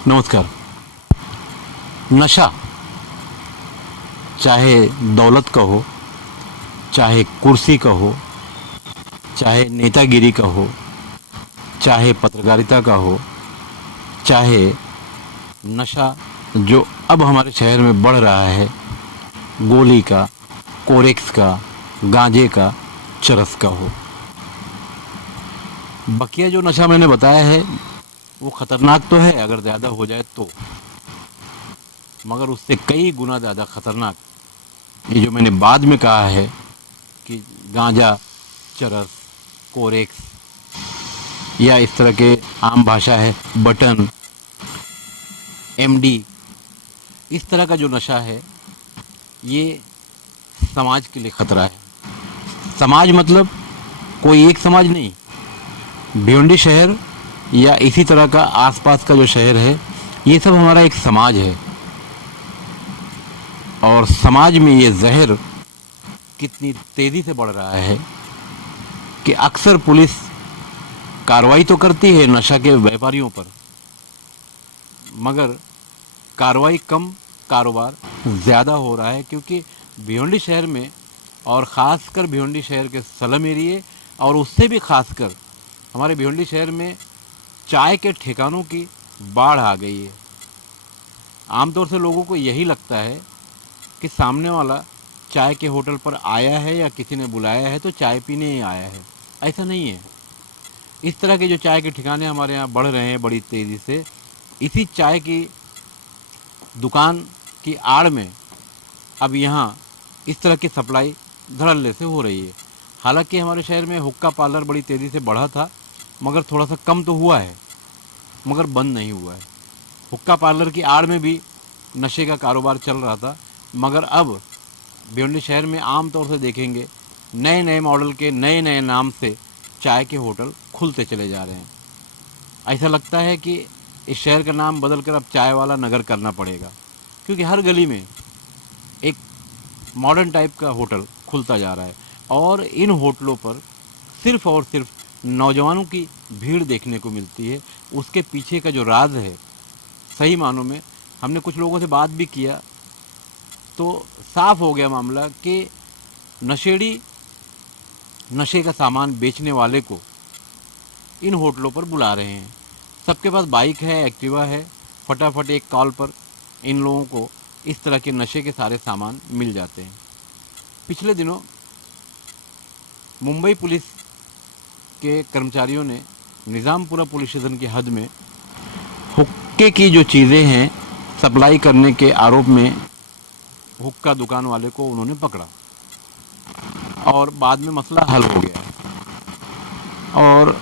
नमस्कार। नशा, चाहे दौलत का हो, चाहे कुर्सी का हो, चाहे नेतागिरी का हो, चाहे पत्रकारिता का हो, चाहे नशा जो अब हमारे शहर में बढ़ रहा है, गोली का, कोरेक्स का, गांजे का, चरस का हो। बकिया जो नशा मैंने बताया है वो खतरनाक तो है अगर ज़्यादा हो जाए तो, मगर उससे कई गुना ज़्यादा खतरनाक ये जो मैंने बाद में कहा है कि गांजा, चरस, कोरेक्स या इस तरह के आम भाषा है बटन, एमडी, इस तरह का जो नशा है ये समाज के लिए खतरा है। समाज मतलब कोई एक समाज नहीं, भिवंडी शहर या इसी तरह का आसपास का जो शहर है ये सब हमारा एक समाज है। और समाज में ये जहर कितनी तेज़ी से बढ़ रहा है कि अक्सर पुलिस कार्रवाई तो करती है नशा के व्यापारियों पर, मगर कार्रवाई कम, कारोबार ज़्यादा हो रहा है। क्योंकि भिवंडी शहर में और ख़ासकर भिवंडी शहर के स्लम एरिए और उससे भी ख़ासकर हमारे भिवंडी शहर में चाय के ठिकानों की बाढ़ आ गई है। आमतौर से लोगों को यही लगता है कि सामने वाला चाय के होटल पर आया है या किसी ने बुलाया है तो चाय पीने ही आया है। ऐसा नहीं है। इस तरह के जो चाय के ठिकाने हमारे यहाँ बढ़ रहे हैं बड़ी तेज़ी से, इसी चाय की दुकान की आड़ में अब यहाँ इस तरह की सप्लाई धड़ल्ले से हो रही है। हालांकि हमारे शहर में हुक्का पार्लर बड़ी तेज़ी से बढ़ा था, मगर थोड़ा सा कम तो हुआ है, मगर बंद नहीं हुआ है। हुक्का पार्लर की आड़ में भी नशे का कारोबार चल रहा था, मगर अब भिवंडी शहर में आम तौर से देखेंगे नए नए मॉडल के नए नए नाम से चाय के होटल खुलते चले जा रहे हैं। ऐसा लगता है कि इस शहर का नाम बदलकर अब चाय वाला नगर करना पड़ेगा, क्योंकि हर गली में एक मॉडर्न टाइप का होटल खुलता जा रहा है। और इन होटलों पर सिर्फ़ और सिर्फ नौजवानों की भीड़ देखने को मिलती है। उसके पीछे का जो राज है, सही मानों में हमने कुछ लोगों से बात भी किया तो साफ हो गया मामला कि नशेड़ी नशे का सामान बेचने वाले को इन होटलों पर बुला रहे हैं। सबके पास बाइक है, एक्टिवा है, फटाफट एक कॉल पर इन लोगों को इस तरह के नशे के सारे सामान मिल जाते हैं। पिछले दिनों मुंबई पुलिस के कर्मचारियों ने निज़ामपुरा पुलिस स्टेशन की हद में हुक्के की जो चीज़ें हैं सप्लाई करने के आरोप में हुक्का दुकान वाले को उन्होंने पकड़ा और बाद में मसला हल हो गया। और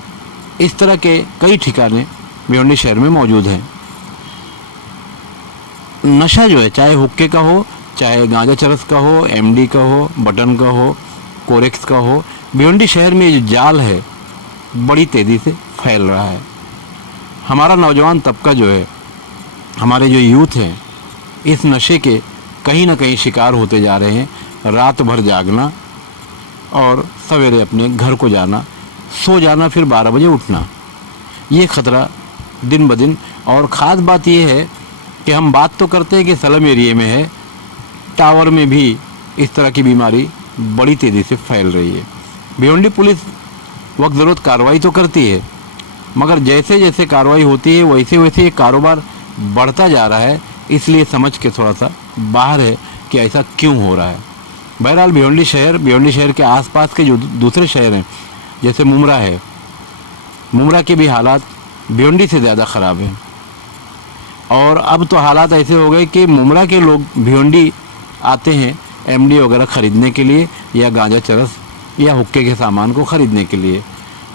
इस तरह के कई ठिकाने भिवंडी शहर में मौजूद हैं। नशा जो है, चाहे हुक्के का हो, चाहे गांजा चरस का हो, एमडी का हो, बटन का हो, कोरेक्स का हो, भिवंडी शहर में जो जाल है बड़ी तेज़ी से फैल रहा है। हमारा नौजवान तबका जो है, हमारे जो यूथ हैं, इस नशे के कहीं ना कहीं शिकार होते जा रहे हैं। रात भर जागना और सवेरे अपने घर को जाना, सो जाना, फिर 12 बजे उठना, ये ख़तरा दिन ब दिन। और ख़ास बात ये है कि हम बात तो करते हैं कि स्लम एरिए में है, टावर में भी इस तरह की बीमारी बड़ी तेज़ी से फैल रही है। भिवंडी पुलिस वक्त ज़रूरत कार्रवाई तो करती है, मगर जैसे जैसे कार्रवाई होती है वैसे वैसे ये कारोबार बढ़ता जा रहा है। इसलिए समझ के थोड़ा सा बाहर है कि ऐसा क्यों हो रहा है। बहरहाल भिवंडी शहर के आसपास के जो दूसरे शहर हैं, जैसे मुमरा है, मुमरा के भी हालात भिवंडी से ज़्यादा ख़राब हैं। और अब तो हालात ऐसे हो गए कि मुमरा के लोग भिवंडी आते हैं एमडी वगैरह ख़रीदने के लिए, या गांजा चरस या हुक्के के सामान को ख़रीदने के लिए।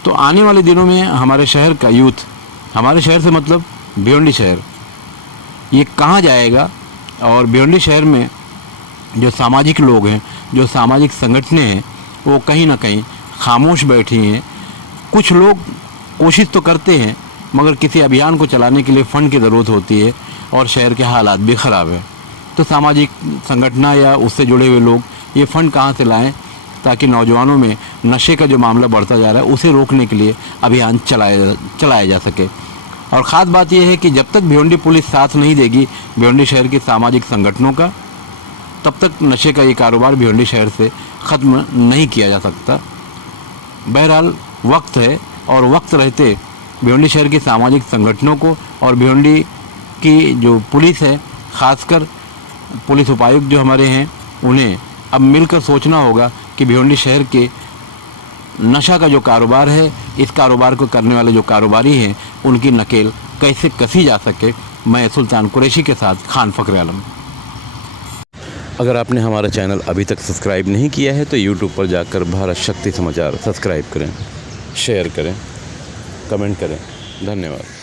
तो आने वाले दिनों में हमारे शहर का यूथ, हमारे शहर से मतलब भिवंडी शहर, ये कहाँ जाएगा? और भिवंडी शहर में जो सामाजिक लोग हैं, जो सामाजिक संगठनें हैं, वो कहीं ना कहीं खामोश बैठी हैं। कुछ लोग कोशिश तो करते हैं, मगर किसी अभियान को चलाने के लिए फ़ंड की ज़रूरत होती है और शहर के हालात भी ख़राब है। तो सामाजिक संगठन या उससे जुड़े हुए लोग ये फ़ंड कहाँ से लाएं ताकि नौजवानों में नशे का जो मामला बढ़ता जा रहा है उसे रोकने के लिए अभियान चलाया जा सके। और ख़ास बात यह है कि जब तक भिवंडी पुलिस साथ नहीं देगी भिवंडी शहर के सामाजिक संगठनों का, तब तक नशे का ये कारोबार भिवंडी शहर से ख़त्म नहीं किया जा सकता। बहरहाल वक्त है और वक्त रहते भिवंडी शहर के सामाजिक संगठनों को और भिवंडी की जो पुलिस है, ख़ासकर पुलिस उपायुक्त जो हमारे हैं, उन्हें अब मिलकर सोचना होगा कि भिवंडी शहर के नशा का जो कारोबार है, इस कारोबार को करने वाले जो कारोबारी हैं, उनकी नकेल कैसे कसी जा सके। मैं सुल्तान कुरैशी के साथ खान फ़ख्र आलम। अगर आपने हमारा चैनल अभी तक सब्सक्राइब नहीं किया है तो यूट्यूब पर जाकर भारत शक्ति समाचार सब्सक्राइब करें, शेयर करें, कमेंट करें। धन्यवाद।